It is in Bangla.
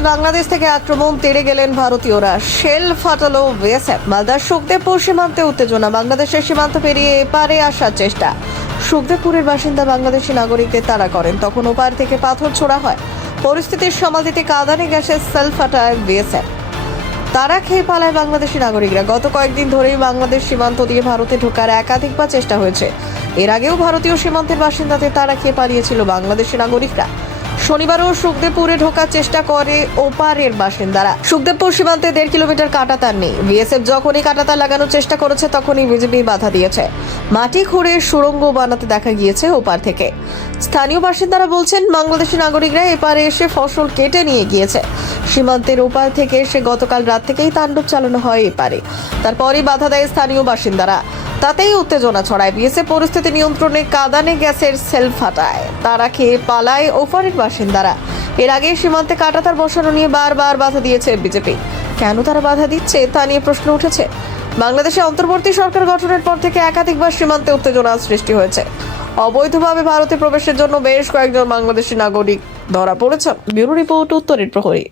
বাংলাদেশ থেকে আক্রমণ তেড়ে গেলেন ভারতীয়রা। শেল ফাটালো বিএসএফ। মালদার সুখদেবপুর সীমান্তে উত্তেজনা। বাংলাদেশের সীমান্ত পেরিয়ে এপারে আসার চেষ্টা। সুখদেবপুরের বাসিন্দা বাংলাদেশি নাগরিকদের তাড়া করেন। তখন ওপার থেকে পাথর ছোড়া হয়। পরিস্থিতির সামাল দিতে কাঁদানে গ্যাসের সেল ফাটায় বিএসএফ। তারা খেয়ে পালায় বাংলাদেশি নাগরিকরা। গত কয়েকদিন ধরেই বাংলাদেশ সীমান্ত দিয়ে ভারতে ঢোকার একাধিকবার চেষ্টা হয়েছে। এর আগেও ভারতীয় সীমান্তের বাসিন্দাদের তারা খেয়ে পালিয়েছিল বাংলাদেশি নাগরিকরা। শনিবারও সুখদেবপুরে ঢোকার চেষ্টা করে ওপারের বাসিন্দারা। সুখদেবপুর সীমান্তে দেড় কিলোমিটার কাটাতার নেই। বিএসএফ যখনই কাটাতার লাগানোর চেষ্টা করেছে, তখনই বিজেপি বাধা দিয়েছে। মাটি খুঁড়ে সুড়ঙ্গ বানাতে দেখা গিয়েছে ওপার থেকে। স্থানীয় বাসিন্দারা বলছেন, বাংলাদেশি নাগরিকরা এপারে এসে ফসল কেটে নিয়ে গিয়েছে। সীমান্তের ওপার থেকে এসে গতকাল রাত থেকেই তাণ্ডব চালানো হয় এপারে। তারপরই বাধা দেয় স্থানীয় বাসিন্দারা। তাতেই উত্তেজনা ছড়ায়। বিএসএফ পরিস্থিতি নিয়ন্ত্রণে কাদানে গ্যাসের সেল ফাটায় তারা খেয়ে পালায় ওপারের বাসিন্দারা। এর আগে সীমান্তে কাটাতার বসানো নিয়ে বারবার বাধা দিয়েছে বিজেপি। কেন তারা বাধা দিচ্ছে তা নিয়ে প্রশ্ন উঠেছে। বাংলাদেশে অন্তর্বর্তী সরকার গঠনের পর থেকে একাধিকবার সীমান্তে উত্তেজনার সৃষ্টি হয়েছে। অবৈধভাবে ভারতে প্রবেশের জন্য বেশ কয়েকজন বাংলাদেশি নাগরিক ধরা পড়েছেন। ব্যুরো রিপোর্ট, উত্তরের প্রহরী।